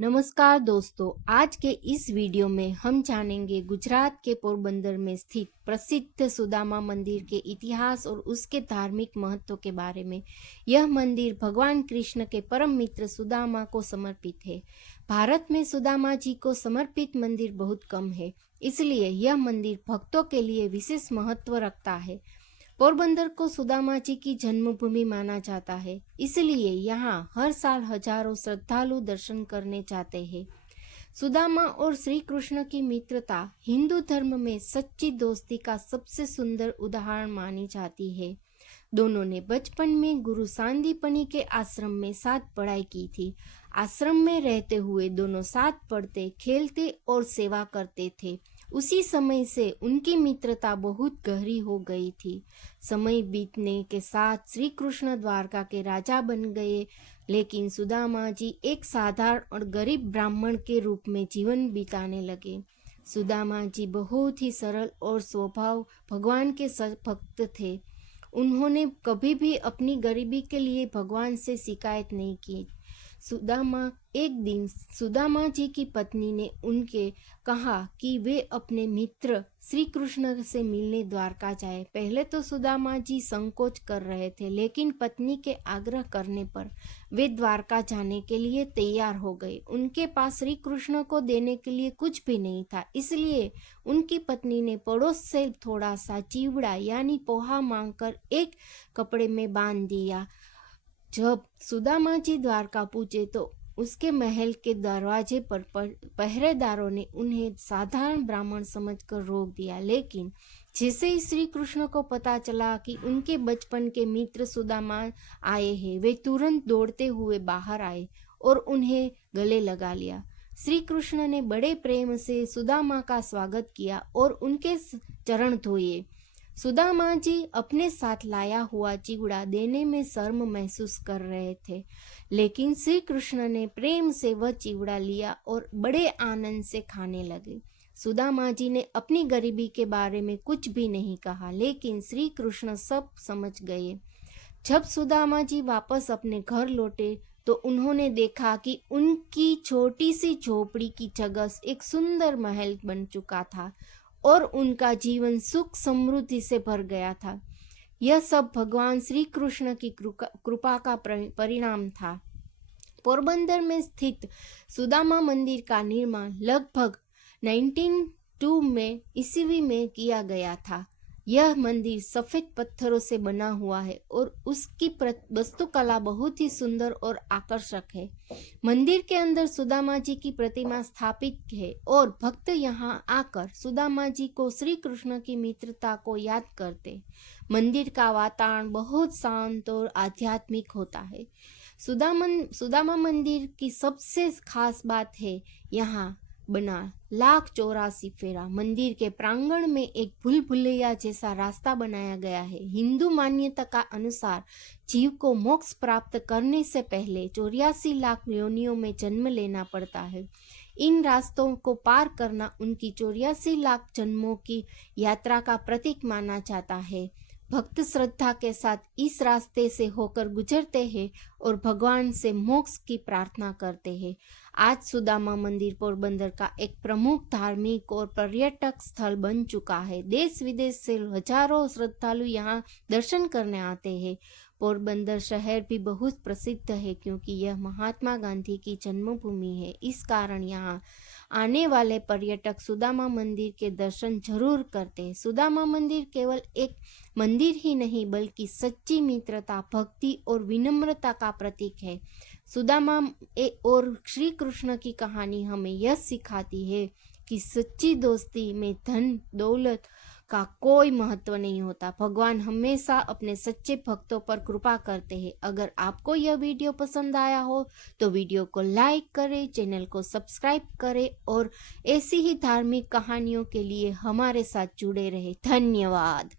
नमस्कार दोस्तों, आज के इस वीडियो में हम जानेंगे गुजरात के पोरबंदर में स्थित प्रसिद्ध सुदामा मंदिर के इतिहास और उसके धार्मिक महत्व के बारे में। यह मंदिर भगवान कृष्ण के परम मित्र सुदामा को समर्पित है। भारत में सुदामा जी को समर्पित मंदिर बहुत कम है, इसलिए यह मंदिर भक्तों के लिए विशेष महत्व रखता है। पोरबंदर को सुदामा जी की जन्मभूमि माना जाता है, इसलिए यहाँ हर साल हजारों श्रद्धालु दर्शन करने जाते हैं। सुदामा और श्री कृष्ण की मित्रता हिंदू धर्म में सच्ची दोस्ती का सबसे सुंदर उदाहरण मानी जाती है। दोनों ने बचपन में गुरु सांदीपनी के आश्रम में साथ पढ़ाई की थी। आश्रम में रहते हुए दोनों साथ पढ़ते, खेलते और सेवा करते थे। उसी समय से उनकी मित्रता बहुत गहरी हो गई थी। समय बीतने के साथ श्री कृष्ण द्वारका के राजा बन गए, लेकिन सुदामा जी एक साधारण और गरीब ब्राह्मण के रूप में जीवन बिताने लगे। सुदामा जी बहुत ही सरल और स्वभाव भगवान के भक्त थे। उन्होंने कभी भी अपनी गरीबी के लिए भगवान से शिकायत नहीं की। एक दिन सुदामा जी की पत्नी ने उनके कहा कि वे अपने मित्र श्री कृष्ण से मिलने द्वारका जाए। पहले तो सुदामा जी संकोच कर रहे थे, लेकिन पत्नी के आग्रह करने पर वे द्वारका जाने के लिए तैयार हो गए। उनके पास श्री कृष्ण को देने के लिए कुछ भी नहीं था, इसलिए उनकी पत्नी ने पड़ोस से थोड़ा सा चिवड़ा यानी पोहा मांगकर एक कपड़े में बांध दिया। जब सुदामा जी द्वारका पहुंचे तो उसके महल के दरवाजे पर पहरेदारों ने उन्हें साधारण ब्राह्मण समझकर रोक दिया, लेकिन जैसे ही श्री कृष्ण को पता चला कि उनके बचपन के मित्र सुदामा आए हैं, वे तुरंत दौड़ते हुए बाहर आए और उन्हें गले लगा लिया। श्री कृष्ण ने बड़े प्रेम से सुदामा का स्वागत किया और उनके चरण धोए। सुदामा जी अपने साथ लाया हुआ चिवड़ा देने में शर्म महसूस कर रहे थे, लेकिन श्री कृष्ण ने प्रेम से वह चिवड़ा लिया और बड़े आनंद से खाने लगे। सुदामा जी ने अपनी गरीबी के बारे में कुछ भी नहीं कहा, लेकिन श्री कृष्ण सब समझ गए। जब सुदामा जी वापस अपने घर लौटे तो उन्होंने देखा कि उनकी छोटी सी झोपड़ी की जगह एक सुंदर महल बन चुका था और उनका जीवन सुख समृद्धि से भर गया था। यह सब भगवान श्री कृष्ण की कृपा का परिणाम था। पोरबंदर में स्थित सुदामा मंदिर का निर्माण लगभग 1902 में ईस्वी में किया गया था। यह मंदिर सफेद पत्थरों से बना हुआ है और उसकी वास्तुकला बहुत ही सुंदर और आकर्षक है। मंदिर के अंदर सुदामा जी की प्रतिमा स्थापित है और भक्त यहाँ आकर सुदामा जी को श्री कृष्ण की मित्रता को याद करते। मंदिर का वातावरण बहुत शांत और आध्यात्मिक होता है। सुदामा मंदिर की सबसे खास बात है यहाँ बना 1,84 फेरा। मंदिर के प्रांगण में एक भूल भुलैया जैसा रास्ता बनाया गया है। हिंदू मान्यता का अनुसार जीव को मोक्ष प्राप्त करने से पहले 84 लाख योनियों में जन्म लेना पड़ता है। इन रास्तों को पार करना उनकी 84 लाख जन्मों की यात्रा का प्रतीक माना जाता है। भक्त श्रद्धा के साथ इस रास्ते से होकर गुजरते हैं और भगवान से मोक्ष की प्रार्थना करते हैं। आज सुदामा मंदिर पोरबंदर का एक प्रमुख धार्मिक और पर्यटक स्थल बन चुका है। देश विदेश से हजारों श्रद्धालु यहाँ दर्शन करने आते हैं। पोरबंदर शहर भी बहुत प्रसिद्ध है क्योंकि यह महात्मा गांधी की जन्मभूमि है। इस कारण यहाँ आने वाले पर्यटक सुदामा मंदिर के दर्शन जरूर करते हैं। सुदामा मंदिर केवल एक मंदिर ही नहीं बल्कि सच्ची मित्रता, भक्ति और विनम्रता का प्रतीक है। सुदामा और श्री कृष्ण की कहानी हमें यह सिखाती है कि सच्ची दोस्ती में धन दौलत का कोई महत्व नहीं होता। भगवान हमेशा अपने सच्चे भक्तों पर कृपा करते हैं। अगर आपको यह वीडियो पसंद आया हो तो वीडियो को लाइक करें, चैनल को सब्सक्राइब करें और ऐसी ही धार्मिक कहानियों के लिए हमारे साथ जुड़े रहे। धन्यवाद।